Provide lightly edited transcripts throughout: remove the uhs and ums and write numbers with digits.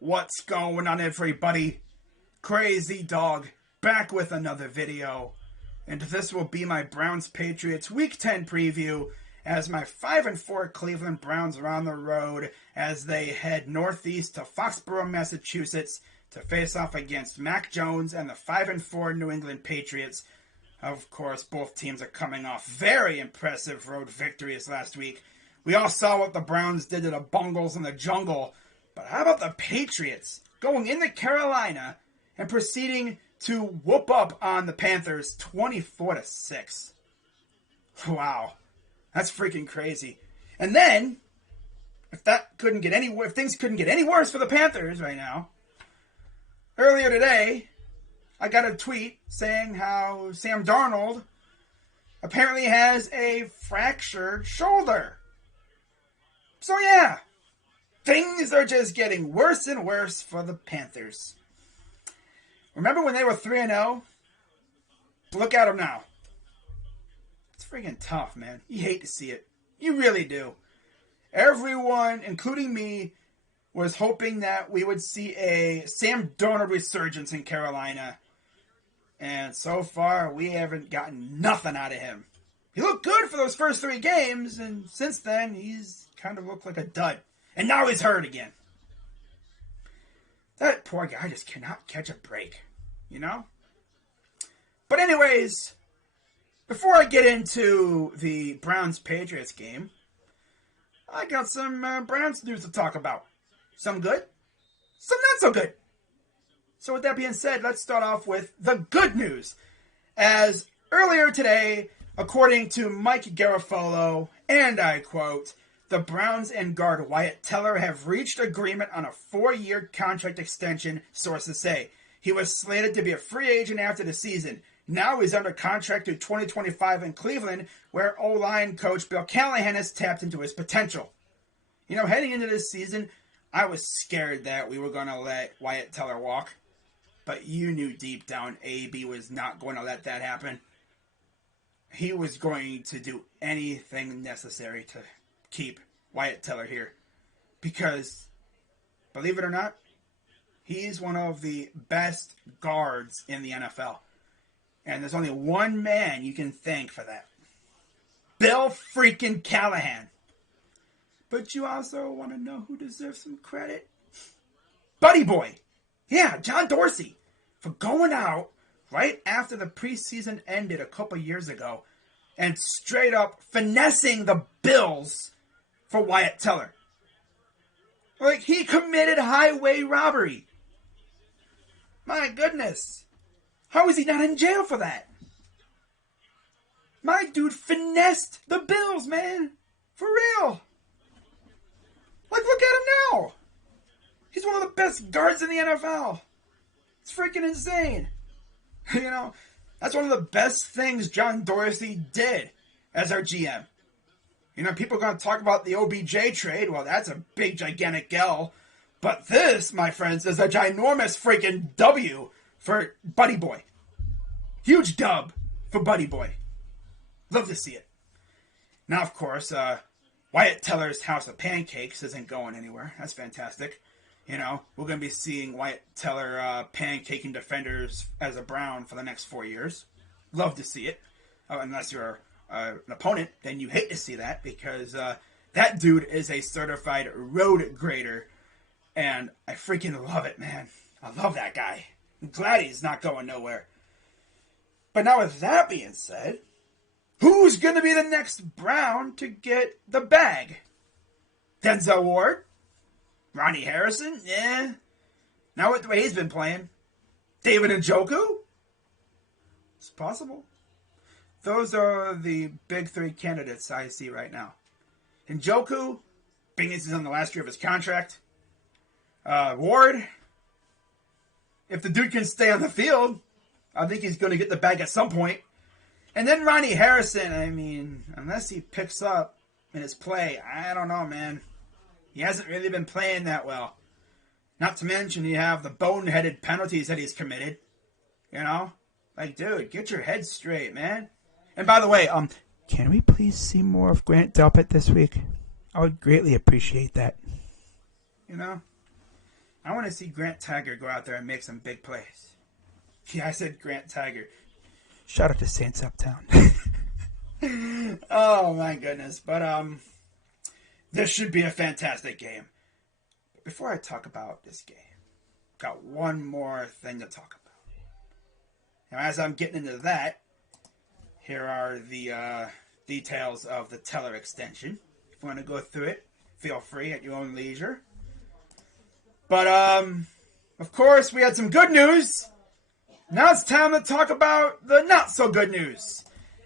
What's going on, everybody? Crazy Dog back with another video, and this will be my Browns-Patriots Week 10 preview as my 5-4 Cleveland Browns are on the road as they head northeast to Foxboro, Massachusetts to face off against Mac Jones and the 5-4 New England Patriots. Of course, both teams are coming off very impressive road victories last week. We all saw what the Browns did to the Bungles in the jungle. But how about the Patriots going into Carolina and proceeding to whoop up on the Panthers 24-6? Wow, that's freaking crazy. And then, if things couldn't get any worse for the Panthers right now, earlier today, I got a tweet saying how Sam Darnold apparently has a fractured shoulder. So yeah. Things are just getting worse and worse for the Panthers. Remember when they were 3-0? Look at them now. It's freaking tough, man. You hate to see it. You really do. Everyone, including me, was hoping that we would see a Sam Darnold resurgence in Carolina. And so far, we haven't gotten nothing out of him. He looked good for those first 3 games, and since then, he's kind of looked like a dud. And now he's hurt again. That poor guy just cannot catch a break, you know? But anyways, before I get into the Browns-Patriots game, I got some Browns news to talk about. Some good, some not so good. So with that being said, let's start off with the good news. As earlier today, according to Mike Garafolo, and I quote, "The Browns and guard Wyatt Teller have reached agreement on a 4-year contract extension, sources say. He was slated to be a free agent after the season. Now he's under contract through 2025 in Cleveland, where O-line coach Bill Callahan has tapped into his potential." You know, heading into this season, I was scared that we were going to let Wyatt Teller walk. But you knew deep down AB was not going to let that happen. He was going to do anything necessary to keep Wyatt Teller here. Because, believe it or not, he's one of the best guards in the NFL. And there's only one man you can thank for that. Bill freaking Callahan. But you also want to know who deserves some credit? Buddy Boy. Yeah, John Dorsey. For going out right after the preseason ended a couple years ago and straight up finessing the Bills for Wyatt Teller. Like, he committed highway robbery. My goodness. How is he not in jail for that? My dude finessed the Bills, man. For real. Like, look at him now. He's one of the best guards in the NFL. It's freaking insane. You know, that's one of the best things John Dorsey did as our GM. You know, people are going to talk about the OBJ trade. Well, that's a big, gigantic L. But this, my friends, is a ginormous freaking W for Buddy Boy. Huge dub for Buddy Boy. Love to see it. Now, of course, Wyatt Teller's House of Pancakes isn't going anywhere. That's fantastic. You know, we're going to be seeing Wyatt Teller pancaking defenders as a Brown for the next 4 years. Love to see it. Unless you're an opponent, then you hate to see that because that dude is a certified road grader. And I freaking love it, man. I love that guy. I'm glad he's not going nowhere. But now with that being said, who's going to be the next Brown to get the bag? Denzel Ward? Ronnie Harrison? Yeah. Not with the way he's been playing. David Njoku? It's possible. Those are the big 3 candidates I see right now. Njoku, being he's on the last year of his contract. Ward, if the dude can stay on the field, I think he's going to get the bag at some point. And then Ronnie Harrison, I mean, unless he picks up in his play, I don't know, man. He hasn't really been playing that well. Not to mention you have the boneheaded penalties that he's committed. You know? Like, dude, get your head straight, man. And by the way, can we please see more of Grant Delpit this week? I would greatly appreciate that. You know? I want to see Grant Tiger go out there and make some big plays. Yeah, I said Grant Tiger. Shout out to Saints Uptown. Oh my goodness. But this should be a fantastic game. But before I talk about this game, got one more thing to talk about. Now, as I'm getting into that, here are the details of the Teller extension. If you want to go through it, feel free at your own leisure. But of course, we had some good news. Now it's time to talk about the not so good news.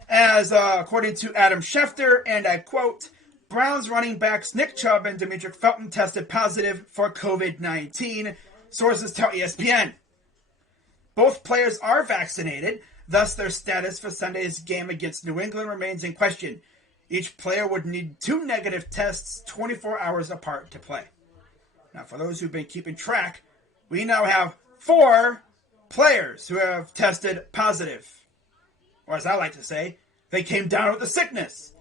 As according to Adam Schefter, and I quote, Browns running backs Nick Chubb and Demetric Felton tested positive for COVID-19, sources tell ESPN. Both players are vaccinated, thus their status for Sunday's game against New England remains in question. Each player would need 2 negative tests 24 hours apart to play. Now, for those who've been keeping track, we now have 4 players who have tested positive. Or as I like to say, they came down with the sickness.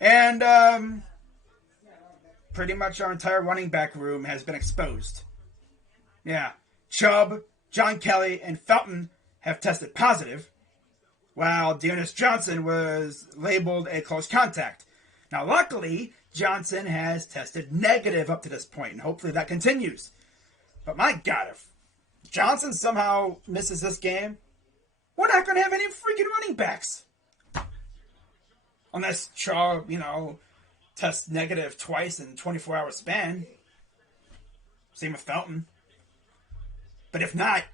And pretty much our entire running back room has been exposed. Yeah, Chubb, John Kelly, and Felton have tested positive, while Dearness Johnson was labeled a close contact. Now, luckily, Johnson has tested negative up to this point, and hopefully that continues. But my God, if Johnson somehow misses this game, we're not going to have any freaking running backs. Unless Chubb, tests negative twice in 24-hour span. Same with Felton. But if not,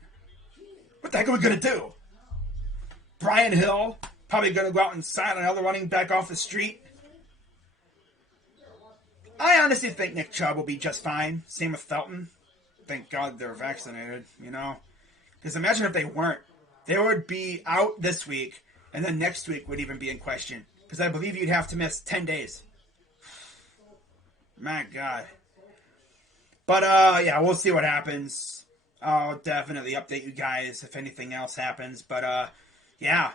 what the heck are we going to do? Brian Hill, probably going to go out and sign another running back off the street. I honestly think Nick Chubb will be just fine. Same with Felton. Thank God they're vaccinated, Because imagine if they weren't. They would be out this week, and then next week would even be in question. Because I believe you'd have to miss 10 days. My God. But, yeah, we'll see what happens. I'll definitely update you guys if anything else happens. But, yeah.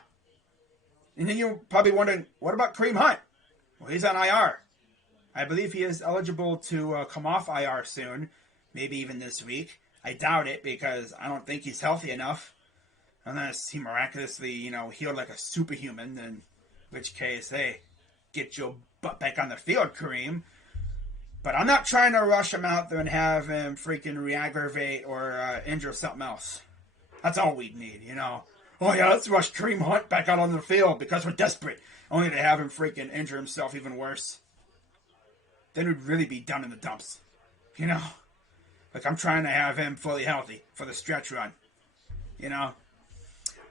And then you're probably wondering, what about Kareem Hunt? Well, he's on IR. I believe he is eligible to come off IR soon. Maybe even this week. I doubt it because I don't think he's healthy enough. Unless he miraculously, healed like a superhuman. In which case, hey, get your butt back on the field, Kareem. But I'm not trying to rush him out there and have him freaking re-aggravate or injure something else. That's all we need, Oh yeah, let's rush Kareem Hunt back out on the field because we're desperate. Only to have him freaking injure himself even worse. Then we'd really be down in the dumps. Like I'm trying to have him fully healthy for the stretch run.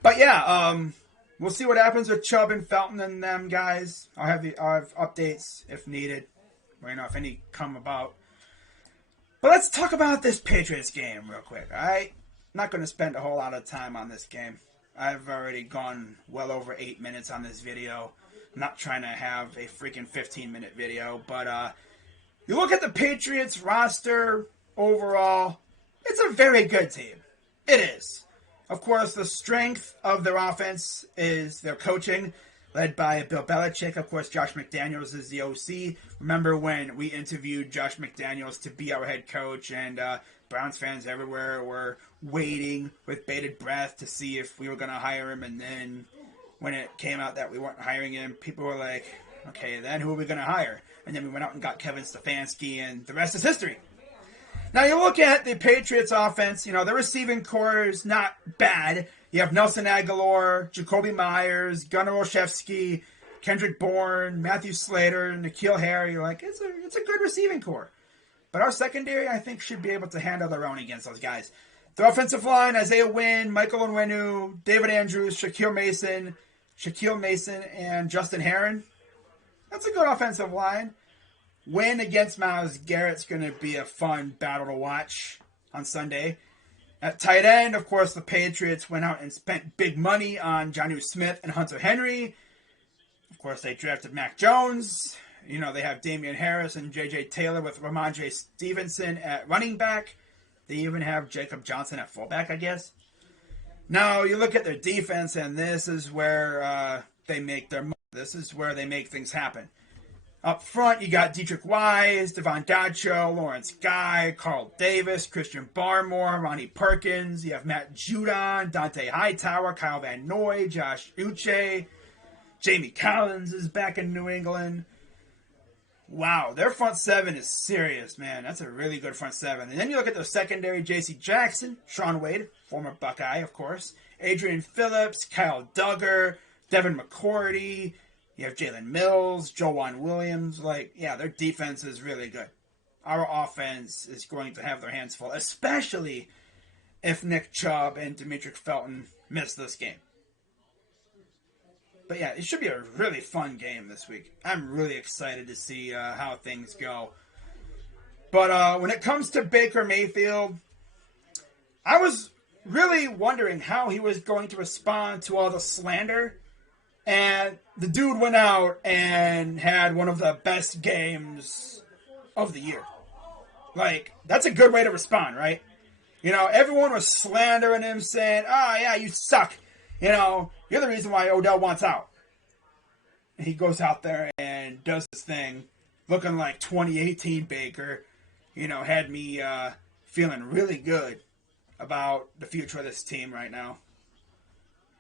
But yeah, we'll see what happens with Chubb and Felton and them guys. I'll have updates if needed. If any come about. But let's talk about this Patriots game real quick, alright? I'm not going to spend a whole lot of time on this game. I've already gone well over 8 minutes on this video. I'm not trying to have a freaking 15-minute video. But you look at the Patriots roster overall, it's a very good team. It is. Of course, the strength of their offense is their coaching, led by Bill Belichick. Of course, Josh McDaniels is the OC. Remember when we interviewed Josh McDaniels to be our head coach, and Browns fans everywhere were waiting with bated breath to see if we were going to hire him, and then when it came out that we weren't hiring him, people were like, okay, then who are we going to hire? And then we went out and got Kevin Stefanski, and the rest is history. Now, you look at the Patriots offense, their receiving core is not bad. You have Nelson Aguilar, Jacoby Myers, Gunnar Olszewski, Kendrick Bourne, Matthew Slater, N'Keal Harry. You're like, it's a good receiving core. But our secondary, I think, should be able to handle their own against those guys. The offensive line, Isaiah Wynn, Michael Onwenu, David Andrews, Shaquille Mason, and Justin Herron. That's a good offensive line. Win against Myles Garrett's going to be a fun battle to watch on Sunday. At tight end, of course, the Patriots went out and spent big money on Jonnu Smith and Hunter Henry. Of course, they drafted Mac Jones. They have Damian Harris and J.J. Taylor with Ramondre Stevenson at running back. They even have Jacob Johnson at fullback, I guess. Now, you look at their defense, and this is where they make their money. This is where they make things happen. Up front, you got Dietrich Wise, Devon Dacho, Lawrence Guy, Carl Davis, Christian Barmore, Ronnie Perkins. You have Matt Judon, Dante Hightower, Kyle Van Noy, Josh Uche. Jamie Collins is back in New England. Wow, their front seven is serious, man. That's a really good front seven. And then you look at their secondary, J.C. Jackson, Sean Wade, former Buckeye, of course, Adrian Phillips, Kyle Duggar, Devin McCourty. You have Jalen Mills, Joejuan Williams. Their defense is really good. Our offense is going to have their hands full, especially if Nick Chubb and Demetric Felton miss this game. But yeah, it should be a really fun game this week. I'm really excited to see how things go. But when it comes to Baker Mayfield, I was really wondering how he was going to respond to all the slander. And the dude went out and had one of the best games of the year. That's a good way to respond, right? Everyone was slandering him, saying, "Oh, yeah, you suck. You're the reason why Odell wants out." And he goes out there and does his thing, looking like 2018 Baker. Had me feeling really good about the future of this team right now.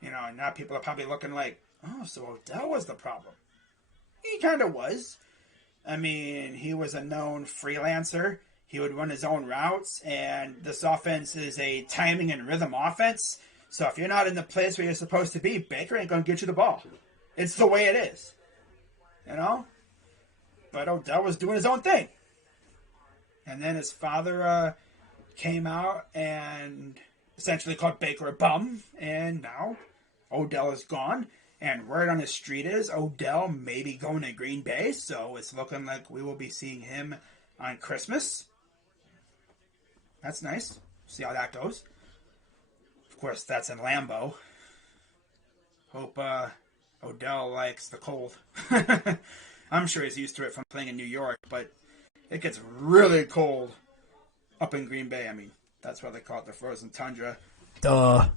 And now people are probably looking like, oh, so Odell was the problem. He kind of was. I mean, he was a known freelancer. He would run his own routes, and this offense is a timing and rhythm offense. So if you're not in the place where you're supposed to be, Baker ain't going to get you the ball. It's the way it is. But Odell was doing his own thing. And then his father came out and essentially called Baker a bum, and now Odell is gone. And word on the street is Odell may be going to Green Bay, so it's looking like we will be seeing him on Christmas. That's nice. See how that goes. Of course, that's in Lambeau. Hope Odell likes the cold. I'm sure he's used to it from playing in New York, but it gets really cold up in Green Bay. I mean, that's why they call it the frozen tundra. Duh.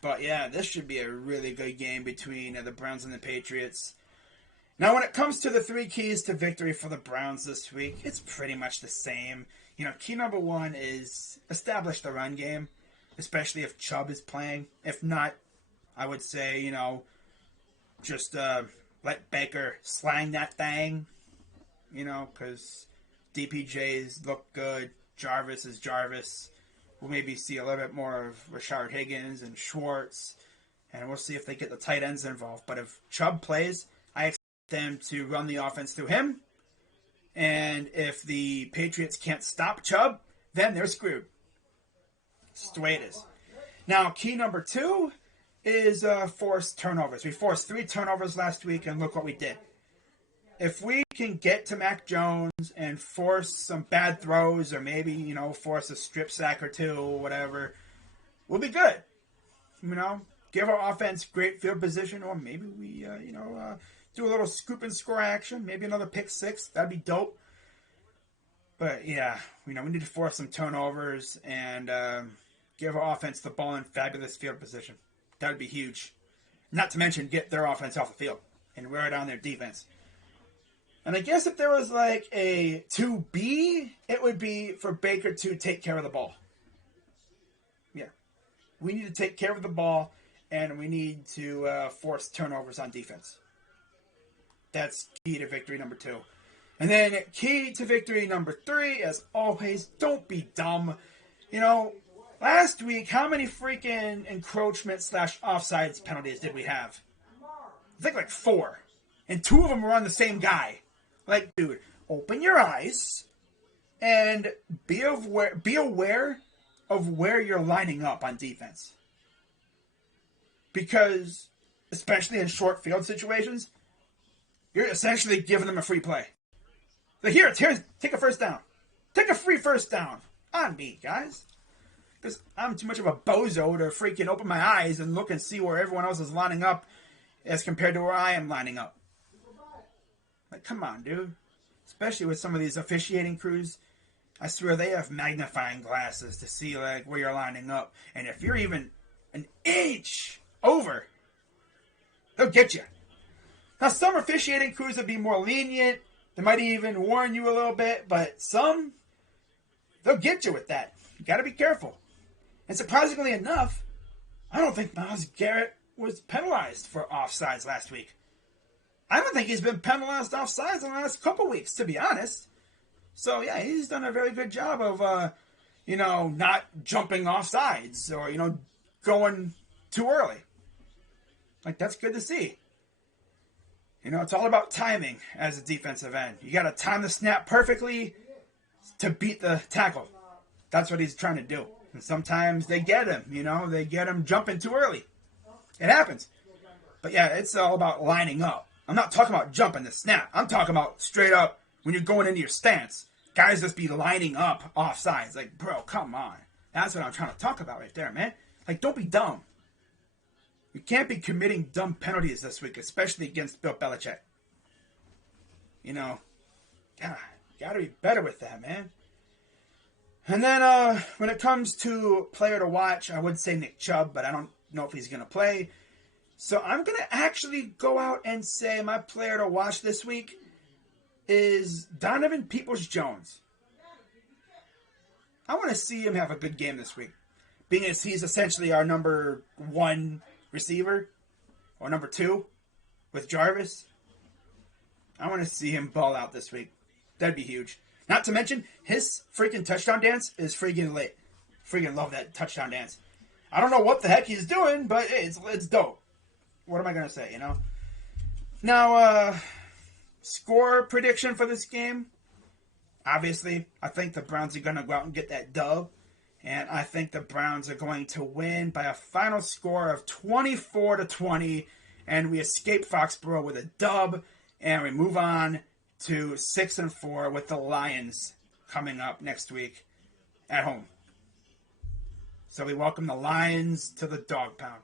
But yeah, this should be a really good game between the Browns and the Patriots. Now, when it comes to the 3 keys to victory for the Browns this week, it's pretty much the same. Key number 1 is establish the run game, especially if Chubb is playing. If not, I would say, just let Baker slang that thing, because DPJs look good. Jarvis is Jarvis. We'll maybe see a little bit more of Rashard Higgins and Schwartz, and we'll see if they get the tight ends involved. But if Chubb plays, I expect them to run the offense through him. And if the Patriots can't stop Chubb, then they're screwed. It's the way it is. Now, key number 2 is forced turnovers. We forced 3 turnovers last week, and look what we did. If we can get to Mac Jones and force some bad throws, or maybe, force a strip sack or 2 or whatever, we'll be good. Give our offense great field position, or maybe we, do a little scoop and score action, maybe another pick 6. That'd be dope. But yeah, we need to force some turnovers and give our offense the ball in fabulous field position. That would be huge. Not to mention get their offense off the field and wear down their defense. And I guess if there was like a 2B, it would be for Baker to take care of the ball. Yeah. We need to take care of the ball, and we need to force turnovers on defense. That's key to victory number 2. And then key to victory number 3, as always, don't be dumb. Last week, how many freaking encroachment / offsides penalties did we have? I think like 4. And 2 of them were on the same guy. Dude, open your eyes and be aware of where you're lining up on defense. Because, especially in short field situations, you're essentially giving them a free play. Here, take a first down. Take a free first down. On me, guys. Because I'm too much of a bozo to freaking open my eyes and look and see where everyone else is lining up as compared to where I am lining up. Come on, dude. Especially with some of these officiating crews. I swear they have magnifying glasses to see where you're lining up. And if you're even an inch over, they'll get you. Now, some officiating crews would be more lenient. They might even warn you a little bit, but some, they'll get you with that. You got to be careful. And surprisingly enough, I don't think Myles Garrett was penalized for offsides last week. I don't think he's been penalized offsides in the last couple weeks, to be honest. So, yeah, he's done a very good job of, not jumping offsides or, going too early. Like, that's good to see. It's all about timing as a defensive end. You got to time the snap perfectly to beat the tackle. That's what he's trying to do. And sometimes they get him, they get him jumping too early. It happens. But yeah, it's all about lining up. I'm not talking about jumping the snap. I'm talking about straight up when you're going into your stance. Guys just be lining up off sides. Like, bro, come on. That's what I'm trying to talk about right there, man. Like, don't be dumb. You can't be committing dumb penalties this week, especially against Bill Belichick. Gotta be better with that, man. And then when it comes to player to watch, I would say Nick Chubb, but I don't know if he's going to play. So I'm going to actually go out and say my player to watch this week is Donovan Peoples-Jones. I want to see him have a good game this week, being as he's essentially our number one receiver, or number two, with Jarvis. I want to see him ball out this week. That'd be huge. Not to mention, his freaking touchdown dance is freaking lit. Freaking love that touchdown dance. I don't know what the heck he's doing, but it's dope. What am I going to say, Now, score prediction for this game. Obviously, I think the Browns are going to go out and get that dub. And I think the Browns are going to win by a final score of 24-20. And we escape Foxboro with a dub. And we move on to 6-4 with the Lions coming up next week at home. So we welcome the Lions to the dog pound.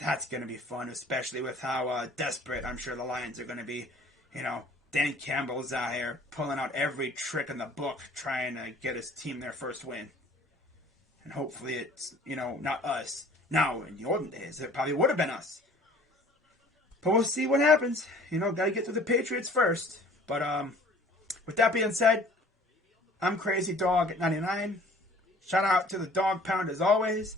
That's going to be fun, especially with how desperate I'm sure the Lions are going to be. Dan Campbell's out here pulling out every trick in the book trying to get his team their first win. And hopefully it's, not us. Now, in the olden days, it probably would have been us. But we'll see what happens. Got to get through the Patriots first. But with that being said, I'm Crazy Dog at 99. Shout out to the Dog Pound as always.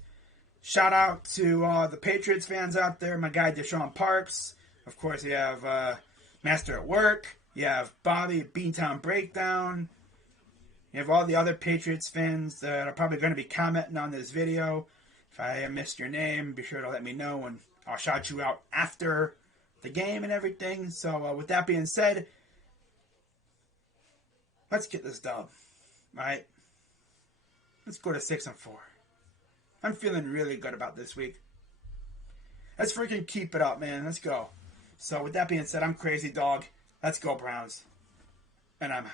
Shout out to the Patriots fans out there. My guy Deshaun Parks. Of course, you have Master at Work. You have Bobby at Beantown Breakdown. You have all the other Patriots fans that are probably going to be commenting on this video. If I missed your name, be sure to let me know, and I'll shout you out after the game and everything. So with that being said, let's get this dub. All right? Let's go to 6-4. I'm feeling really good about this week. Let's freaking keep it up, man. Let's go. So with that being said, I'm Crazy Dog. Let's go, Browns. And I'm out.